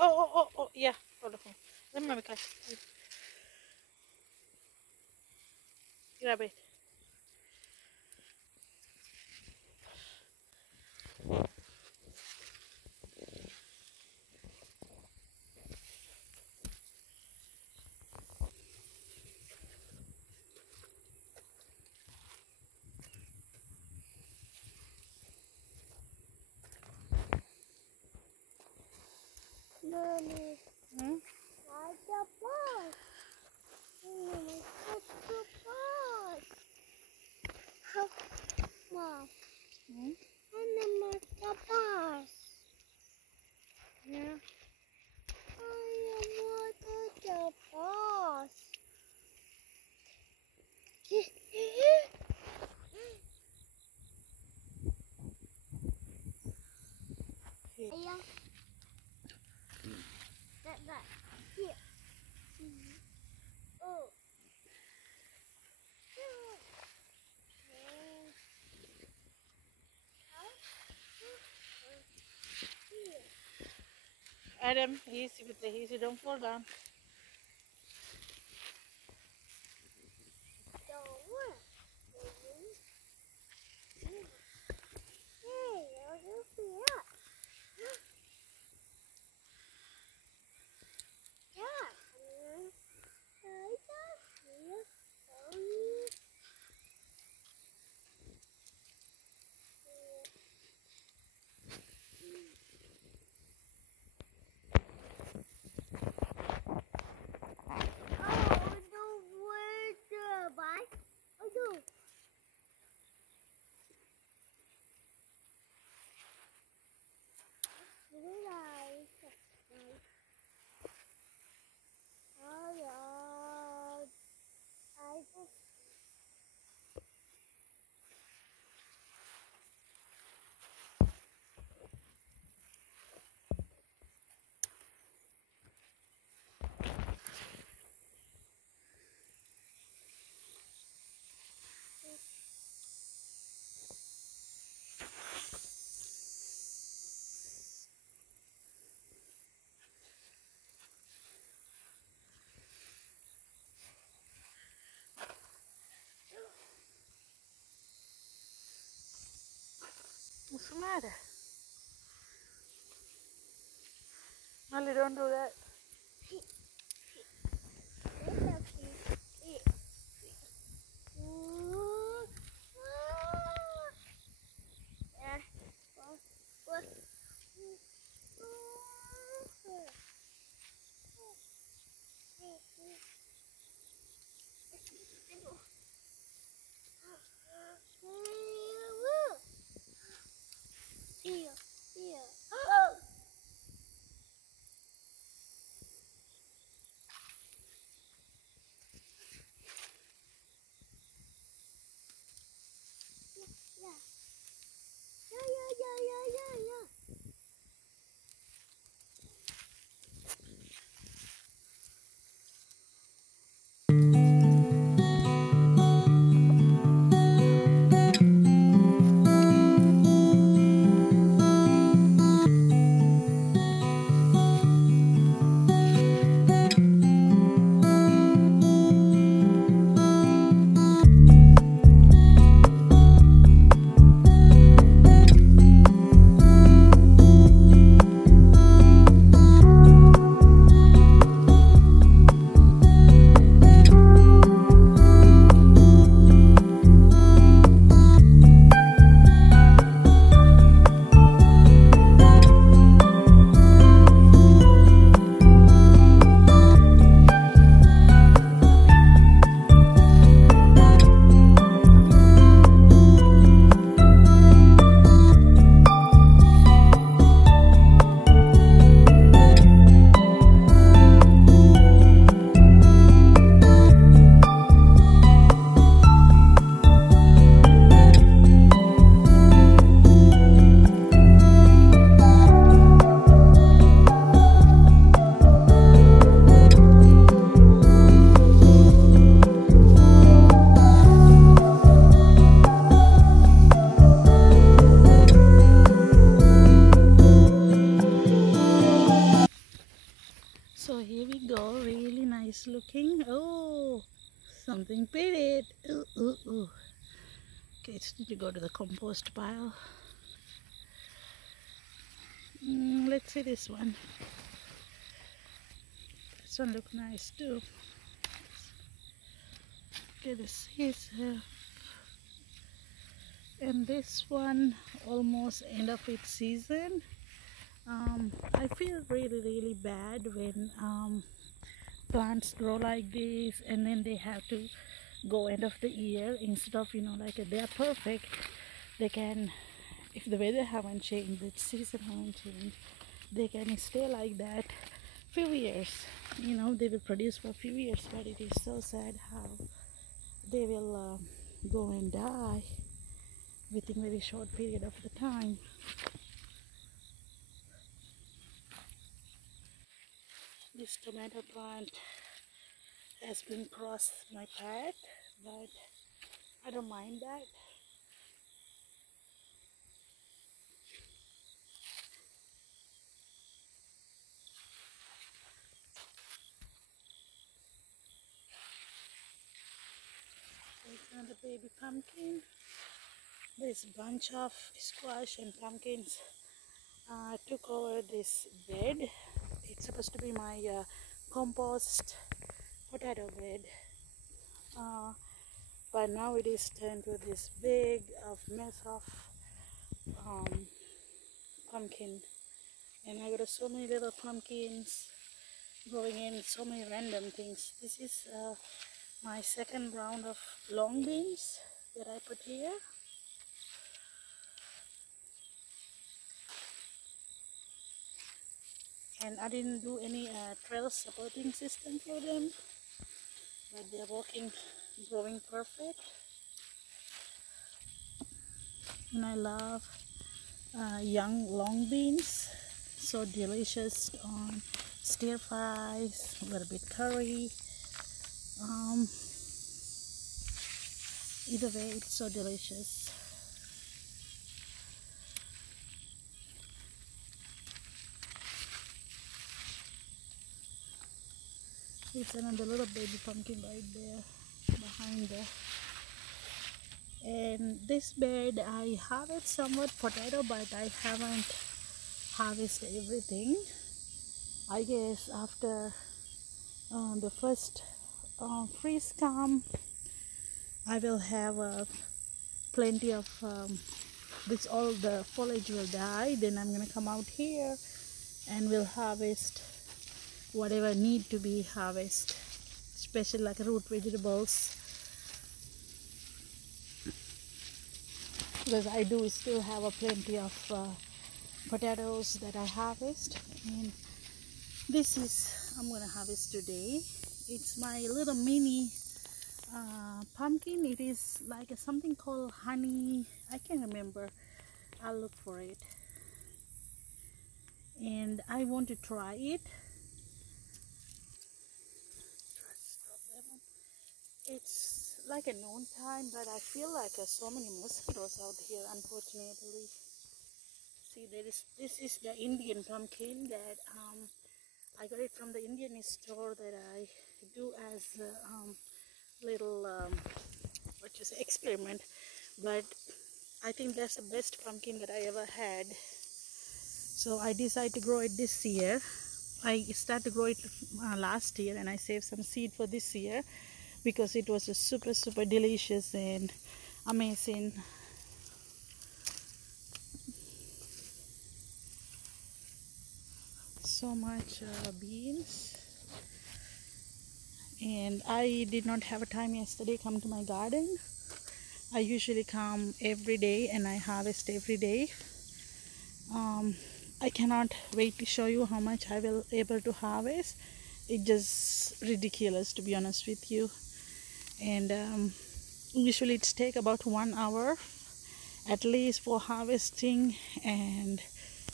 on. Oh, yeah. Hold on. Let me catch. Grab it. Mommy, Hmm? that's a bus. Mommy, that's a bus. Mom, Hmm? and then the bus. Yeah. I want the bus. Yeah. That. Here. Oh. Adam, easy with the easy. Don't fall down. What's the matter? Molly, don't do that. So here we go, really nice looking. Oh, something bit it. Ooh, ooh, ooh. Okay, it's need to go to the compost pile. Let's see this one. This one look nice too. Okay, this is and this one almost end of its season. I feel really bad when plants grow like this and then they have to go end of the year instead of, you know, like they are perfect. They can, if the weather haven't changed, the season haven't changed, they can stay like that few years. You know, they will produce for a few years, but it is so sad how they will go and die within very short period of the time. This tomato plant has been crossed my path, but I don't mind that. There's another baby pumpkin. There's a bunch of squash and pumpkins took over this bed. It's supposed to be my compost potato bed, but now it is turned to this big mess of um, pumpkin, and I got so many little pumpkins growing in, so many random things. This is my second round of long beans that I put here. And I didn't do any trail supporting system for them, but they're working, growing perfect. And I love young long beans, so delicious on stir fries, a little bit curry. Either way, it's so delicious. It's another little baby pumpkin right there behind there. And this bed I harvest somewhat potato, but I haven't harvested everything. I guess after the first freeze come, I will have plenty of this, all the foliage will die. Then I'm gonna come out here and will harvest whatever need to be harvested, especially like root vegetables, because I do still have a plenty of potatoes that I harvest. And this is I'm gonna harvest today. It's my little mini pumpkin. It is like something called honey, I can't remember, I'll look for it, and I want to try it. It's like a noon time, but I feel like so many mosquitoes out here, unfortunately. See, this is the Indian pumpkin that I got it from the Indian store that I do as a little what you say, experiment. But I think that's the best pumpkin that I ever had. So I decided to grow it this year. I started to grow it last year, and I saved some seed for this year because it was just super delicious and amazing. So much beans. And I did not have a time yesterday come to my garden. I usually come every day and I harvest every day. I cannot wait to show you how much I will able to harvest. It's just ridiculous, to be honest with you. And usually it's take about 1 hour at least for harvesting, and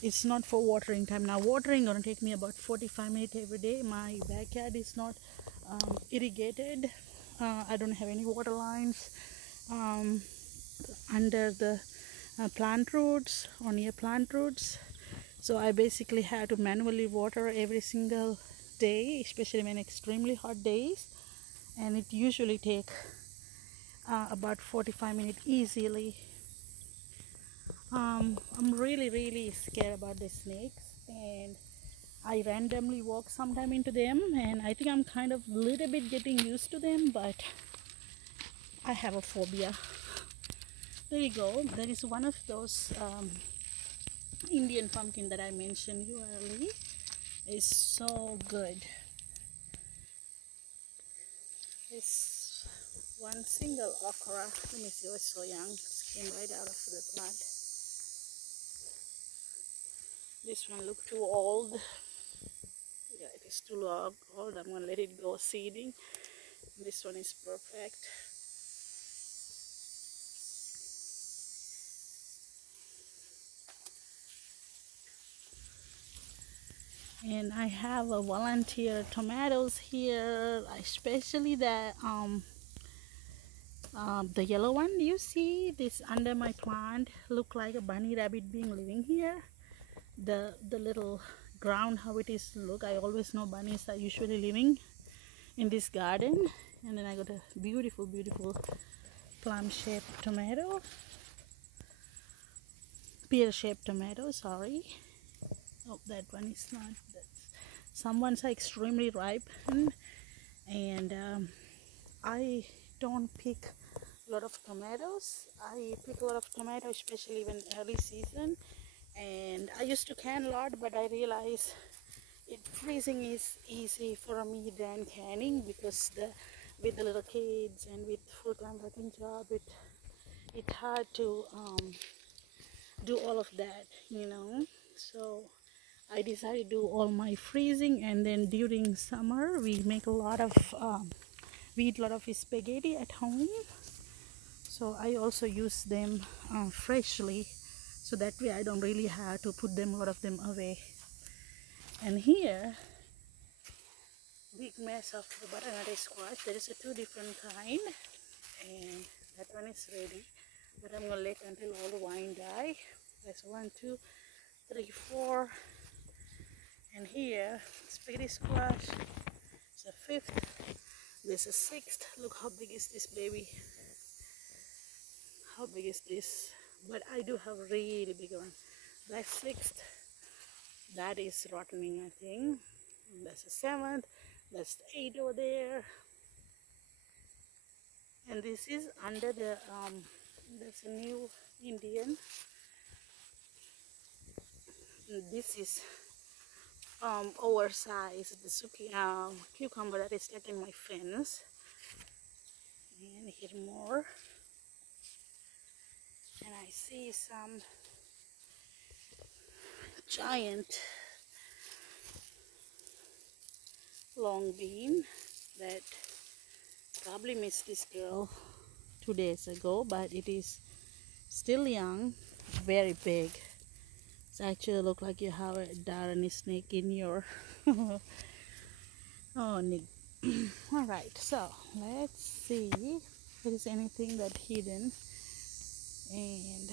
it's not for watering time. Now watering gonna take me about 45 minutes every day. My backyard is not irrigated. I don't have any water lines under the plant roots or near plant roots, so I basically have to manually water every single day, especially when extremely hot days, and it usually take about 45 minutes easily. I'm really scared about the snakes, and I randomly walk sometime into them, and I think I'm kind of little bit getting used to them, but I have a phobia. There you go. There is one of those Indian pumpkin that I mentioned you earlier. It's so good. It's one single okra. Let me see, it's so young. It came right out of the plant. This one look too old. Yeah, it is too old. I'm gonna let it go seeding. This one is perfect. And I have a volunteer tomatoes here, especially the yellow one. You see this under my plant look like a bunny rabbit being living here. The little ground, how it is look, I always know bunnies are usually living in this garden. And then I got a beautiful plum shaped tomato, pear shaped tomato, sorry. Oh, that one is not. Some ones are extremely ripe, and I don't pick a lot of tomatoes. I pick a lot of tomatoes, especially when early season. And I used to can a lot, but I realize freezing is easy for me than canning, because with the little kids and with full-time working job, it's hard to do all of that, you know. So I decided to do all my freezing, and then during summer we make a lot of we eat a lot of spaghetti at home. So I also use them freshly, so that way I don't really have to put them, a lot of them, away. And here, big mess of the butternut squash. There is a two different kind, and that one is ready, but I'm gonna let until all the vine die. There's 1, 2, 3, 4, and here spaghetti squash. It's a 5th. There's a 6th. Look how big is this baby. How big is this? But I do have a really big one. That's 6th. That is rottening, I think. And that's the 7th. That's the 8 over there. And this is under the that's a new Indian. And this is oversized, the cucumber that is stuck in my fence. And here more. And I see some giant long bean that probably missed this girl 2 days ago, but it is still young, very big. It actually look like you have a Darani snake in your oh, Nick. All right, so let's see if there is anything that hidden. And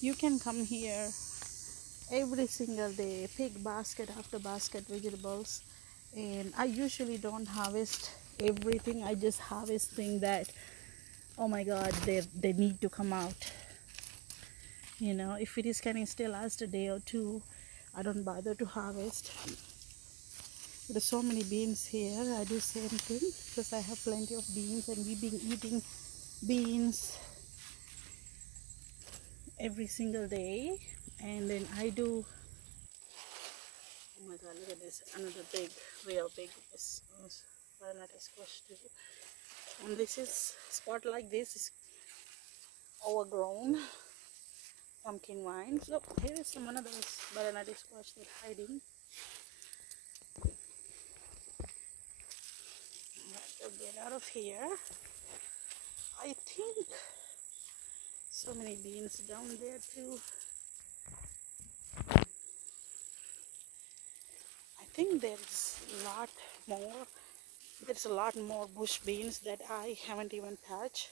you can come here every single day, pick basket after basket vegetables. And I usually don't harvest everything. I just harvest things that, oh my god, they need to come out. You know, if it is can still last a day or two, I don't bother to harvest. There's so many beans here. I do same thing because I have plenty of beans, and we've been eating beans every single day. And then I do, oh my god, look at this, another big, real big butternut squash too. And this is spot like this is overgrown pumpkin vines. Look, here is one of those butternut squash that's hiding. Let's get out of here. I think so many beans down there too. I think there's a lot more bush beans that I haven't even touched.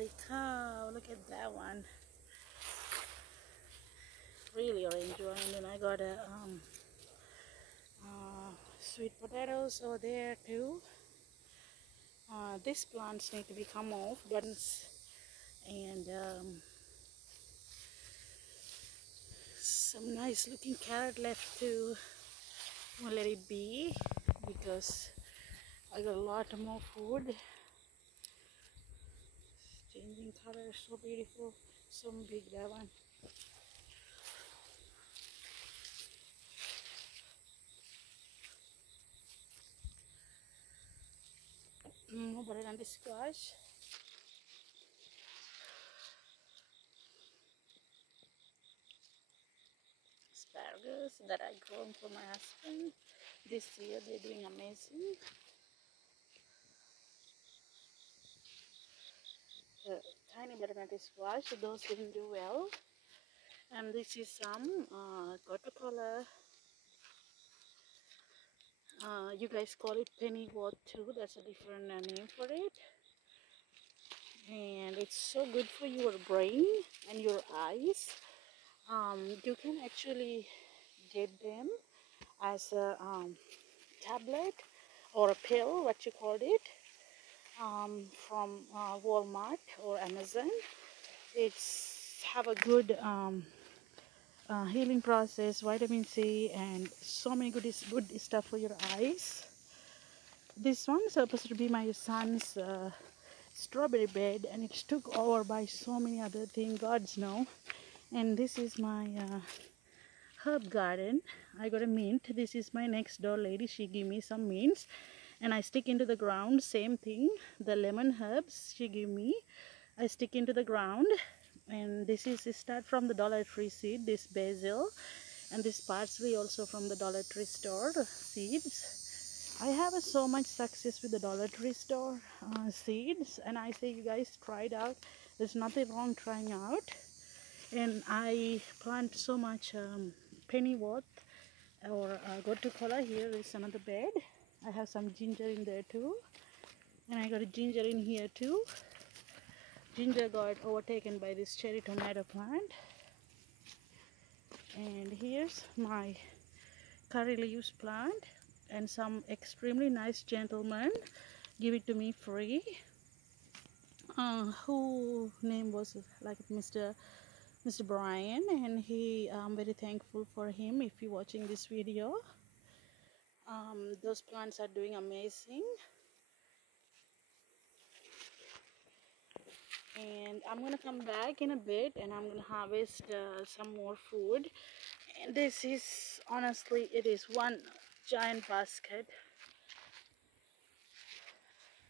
Holy cow, look at that one. Really orange one. And then I got a sweet potatoes over there too. These plants need to be come off once, and some nice looking carrot left too. I'll let it be because I got a lot more food. It's changing color, so beautiful, so big that one. More than the squash. Asparagus that I grown for my husband. This year they're doing amazing. The tiny butternut squash, those didn't do well. And this is some Coca-Cola. You guys call it pennywort too. That's a different name for it. And it's so good for your brain and your eyes. You can actually get them as a tablet or a pill, what you called it, from Walmart or Amazon. It's have a good healing process, vitamin C, and so many good stuff for your eyes. This one is supposed to be my son's strawberry bed, and it's took over by so many other things, gods know. And this is my herb garden. I got a mint. This is my next door lady. She gave me some mints, and I stick into the ground. Same thing. The lemon herbs she gave me, I stick into the ground. And this is start from the Dollar Tree seed. This basil and this parsley also from the Dollar Tree store seeds. I have so much success with the Dollar Tree store seeds, and I say you guys try it out. There's nothing wrong trying out. And I plant so much pennywort or gotu-kola. Here is another bed. I have some ginger in there too, and I got a ginger in here too. Ginger got overtaken by this cherry tomato plant. And here's my curry leaves plant, and some extremely nice gentleman give it to me free. Who name was like Mr. Brian, and I'm very thankful for him if you're watching this video. Those plants are doing amazing, and I'm gonna come back in a bit and I'm gonna harvest some more food. And this is honestly, it is one giant basket.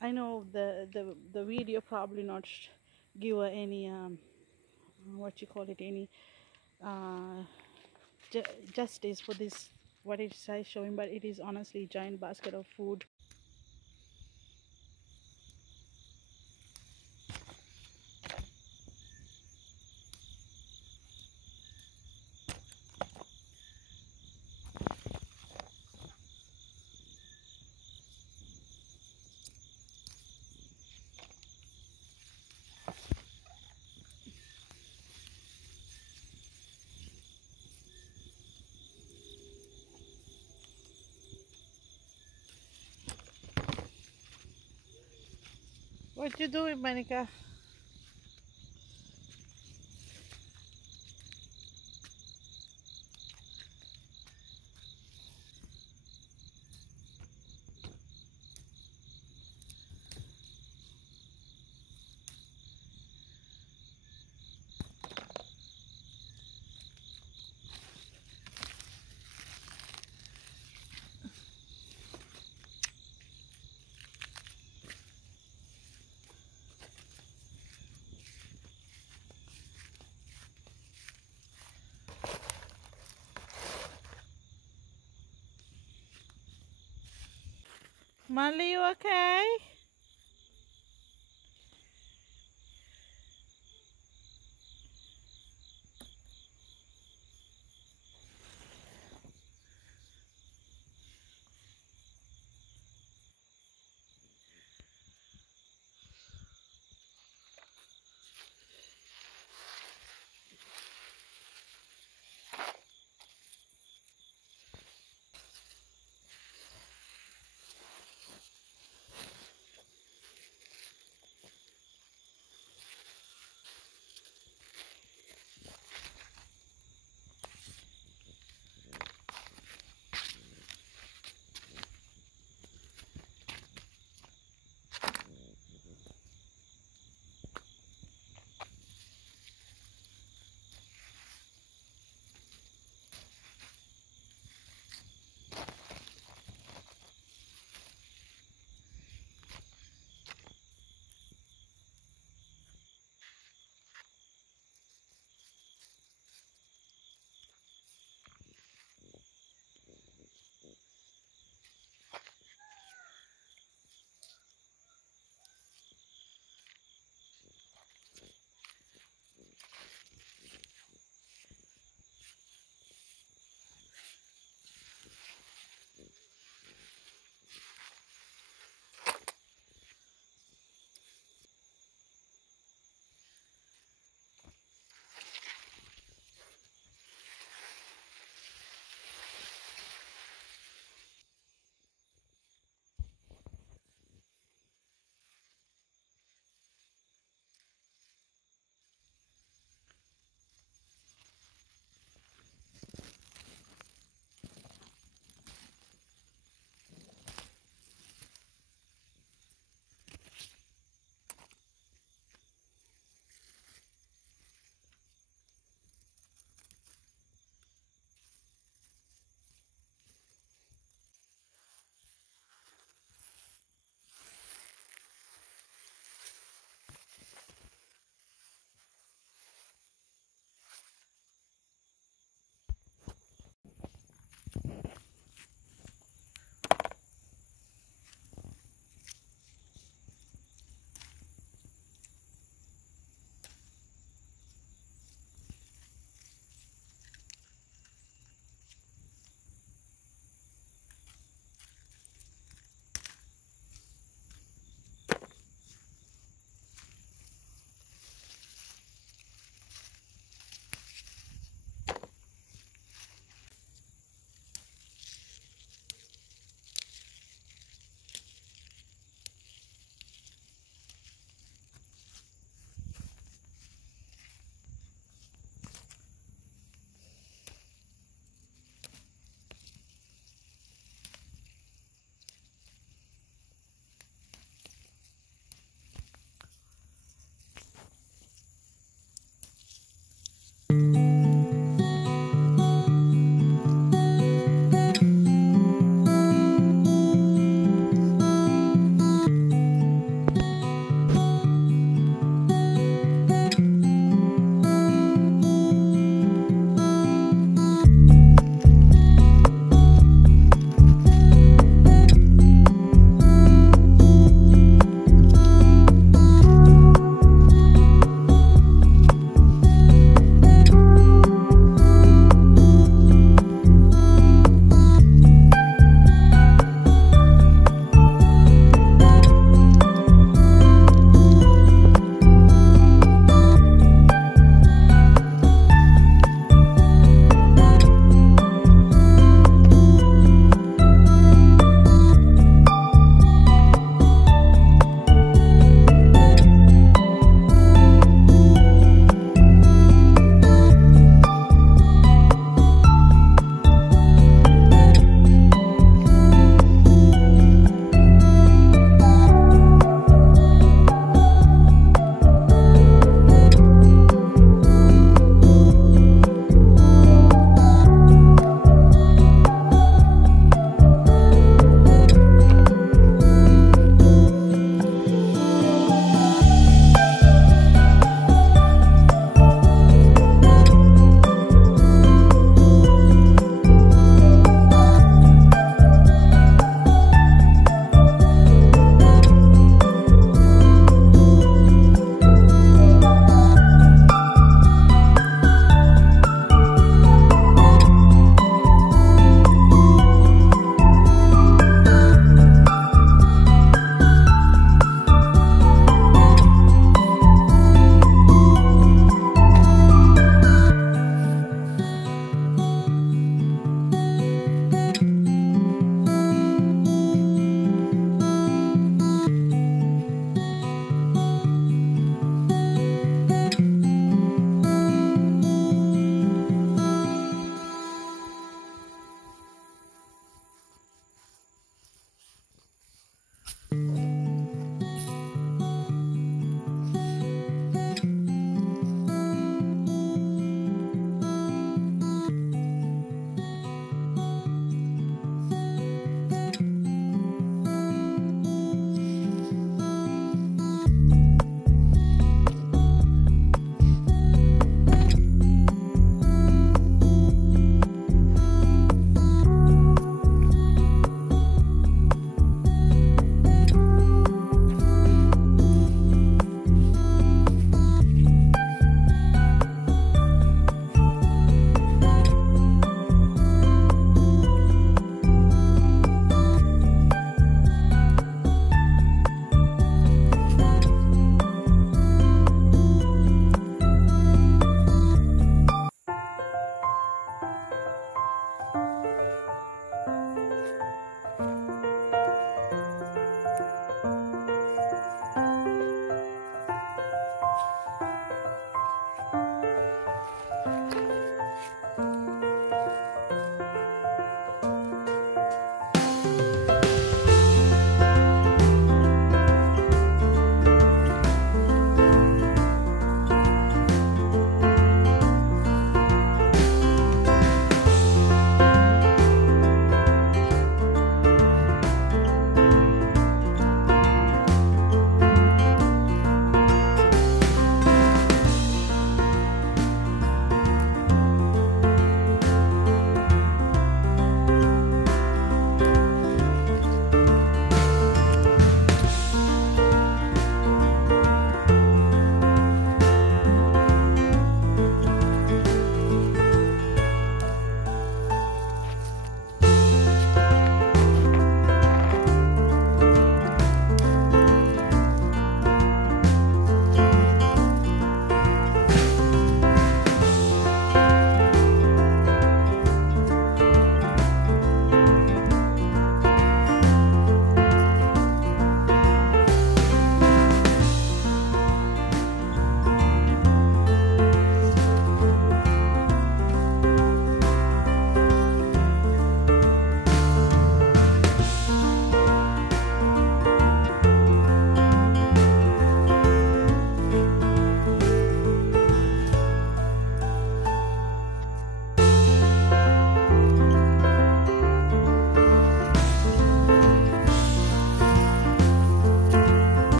I know the video probably not give any what you call it, any uh, justice for this what it is showing, but it is honestly a giant basket of food. What you doing, Monica? Molly, you okay?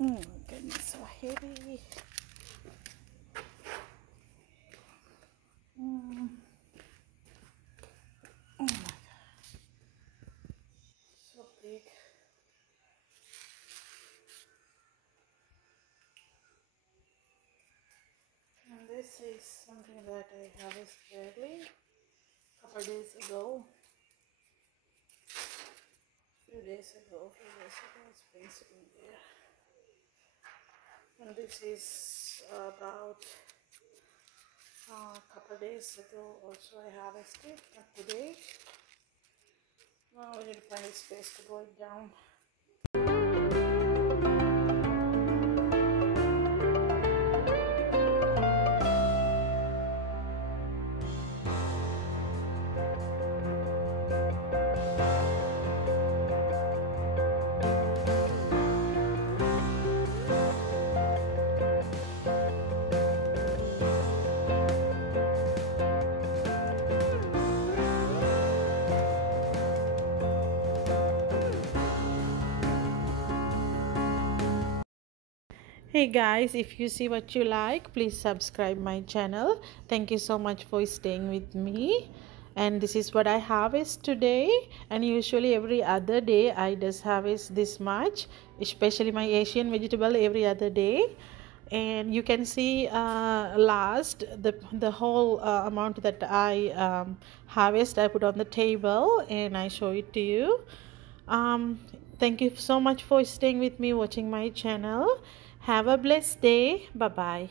Oh my goodness, so heavy. Mm. Oh my god, so big. And this is something that I harvested early, a couple days ago. Few days ago, it's been sitting there. And this is about a couple days ago also I harvested, not today. Now we need to find a space to go it down. Hey guys, if you see what you like, please subscribe my channel. Thank you so much for staying with me. And this is what I harvest today. And usually every other day I just harvest this much, especially my Asian vegetable every other day. And you can see last the whole amount that I harvest I put on the table and I show it to you. um, Thank you so much for staying with me, watching my channel. Have a blessed day. Bye bye.